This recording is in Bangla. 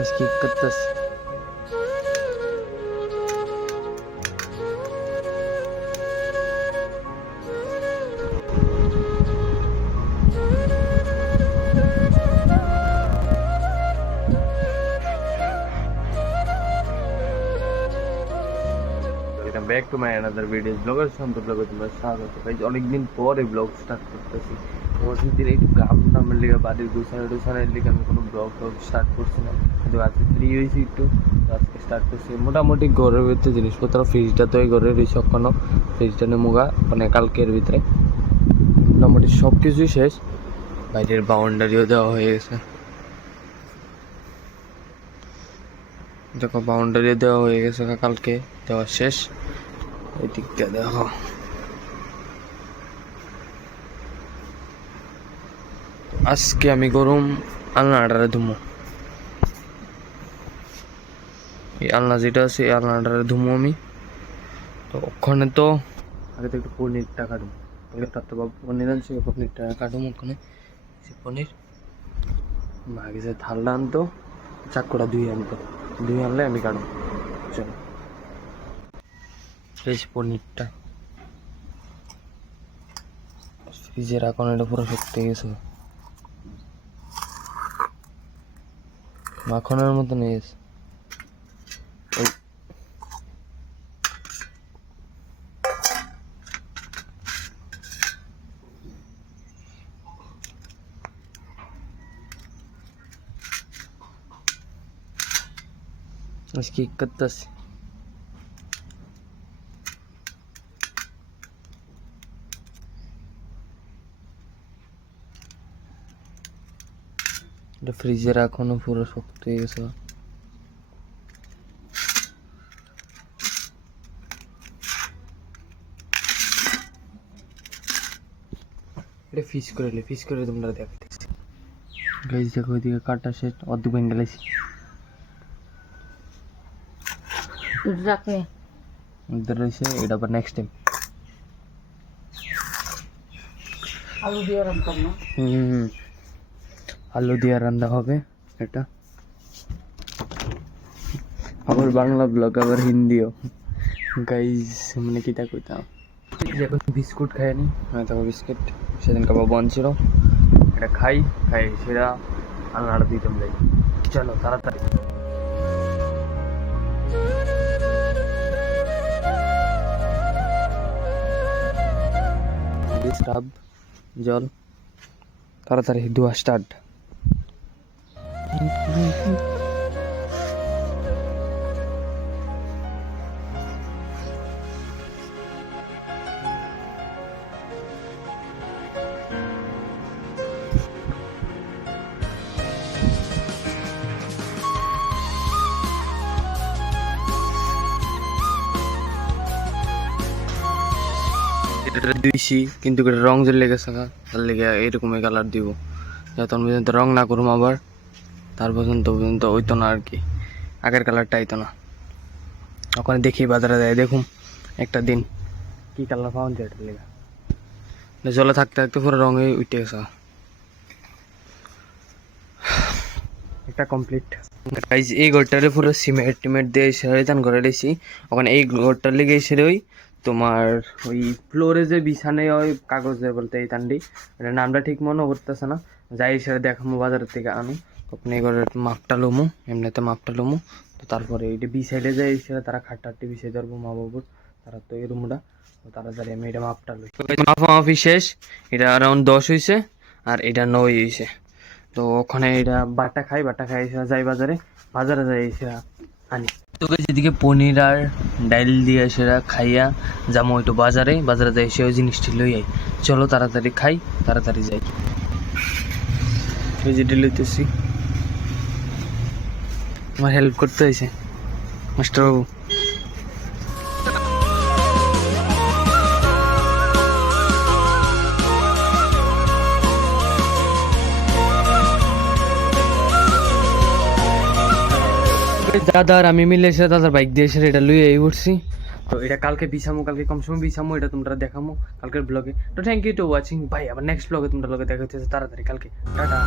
আজকে করতেছি back to my another video ব্লগের সম্পর্কে তোমরা স্বাগত। গাইজ অনেকদিন পরে ব্লগ স্টার্ট করতেছি। অনেকদিন একটু গ্রাম টামের লিগে বাড়ির গুছানোর লিগে আমি কোনো ব্লগ স্টার্ট করছি না, কিন্তু আজকে ফ্রি হয়েছি একটু, আজকে স্টার্ট করছি। মোটামুটি ঘরের ভিতরে জিনিসপত্র, ফ্রিজটা তো এই ঘরের রয়েছে এখনো, ফ্রিজটা নিয়ে মুগা মানে কালকের ভিতরে মোটামুটি সব কিছুই শেষ। বাইরের বাউন্ডারিও দেওয়া হয়ে গেছে, দেখো বাউন্ডারি দেওয়া হয়ে গেছে, কালকে দেওয়া শেষ। এই দিকটা দেখো, আজকে আমি গরম আলনাটারে ধুমো। এই আলনা যেটা আছে এই আলনাটারে ধুমো আমি। তো ওখানে তো আগে তো একটু পনিরটা কাটবো, তার তো বাবু পনির আনছে, পনিরটা কাটবো ওখানে। সে পনির আগে যে থালটা আনতো, চাকুটা ধুয়ে আনলে আমি কাটবো। চলো বেশ পনিরটা ফ্রিজে রাখানো, এটা পুরো শক্ত হয়ে গেছে, মাখনের মতো নিয়ে গেছে। আজকে করতেছি এটা ফ্রিজে রাখানো পুরো শক্ত হয়ে গেছে। এটা ফিস করে তোমরা দেখতেছি। গাইজ দেখো ওইদিকে কাটা শেষ, অর্ধেক ভেঙে গেলেছি। উধর রয়েছে, এটা আবার নেক্সট টাইম আলু দিয়ে রান্না হবে। এটা আবার বাংলা ব্লগ, আবার হিন্দিও। গাইজ মানে কিটা কইতাম, এখন বিস্কুট খাইনি, তারপর বিস্কুট সেদিন কাবা বন ছিল, এটা খাই সেটা আলনাটা দিতাম। যাই চলো তাড়াতাড়ি। স্টাব জল তাড়াতাড়ি ধোয়া স্টার্ট। এটা দিয়েছি কিন্তু এটা রং জ্বলে গেছে, তার লেগে এরকমই কালার দিব, যতক্ষণ পর্যন্ত রং না করুম আবার তার পর্যন্ত হইতো না আর কি, আগের কালারটা আইতো না। ওখানে দেখি বাজারে যায় দেখুম একটা দিন কি কালার পাওয়া যায়, এটার লেগে জলে থাকতে থাকতে পুরো রঙে উঠে গেছে। একটা কমপ্লিট। এই ঘরটারে পুরো সিমেন্ট দিয়ে সেরে দান করে দিয়েছি। ওখানে এই ঘরটার লেগে সেরে ওই তোমার ওই ফ্লোরে যে বিছানে ওই কাগজে বলতে এই তান্ডি, এটা নামটা ঠিক মনে করতেছে না, যাই সেটা দেখামো বাজারের থেকে আনো। আপনি এগুলোর মাপটা লমু, এমনিতে মাপটা লমু, তো তারপরে এইটা বি সাইডে যাই সেটা তারা খাট্টাটি বি সাইড ধরবো মা বাবুর, তারা তো এই রুমটা তাড়াতাড়ি আমি এটা মাপটা লই। মাপি শেষ, এটা অ্যারাউন্ড 10 হয়েছে আর এটা 9 হয়েছে। তো ওখানে এটা বাটা খাই সেটা যাই বাজারে যাই সেটা আনি। তোকে যেদিকে পনির আর ডাইল দিয়ে সেটা খাইয়া যাবো একটু বাজারে যাই, সে ওই জিনিসটি লই আই। চলো তাড়াতাড়ি খাই, তাড়াতাড়ি যাই। যেটা লইতেছি আমার হেল্প করতে হয়েছে মাস্টারবাবু। দাদা আর আমি মিলে এসে দাদার বাইক দিয়ে এসে এটা লুয়ে উঠছি। তো এটা কালকে কালকে কম সময় এটা তোমরা দেখামো কালকের ব্লগে। তো থ্যাংক ইউ টু ওয়াচিং, ভাই আবার নেক্সট ব্লগে তোমরা লোকে দেখা হচ্ছে তাড়াতাড়ি কালকে। টাটা।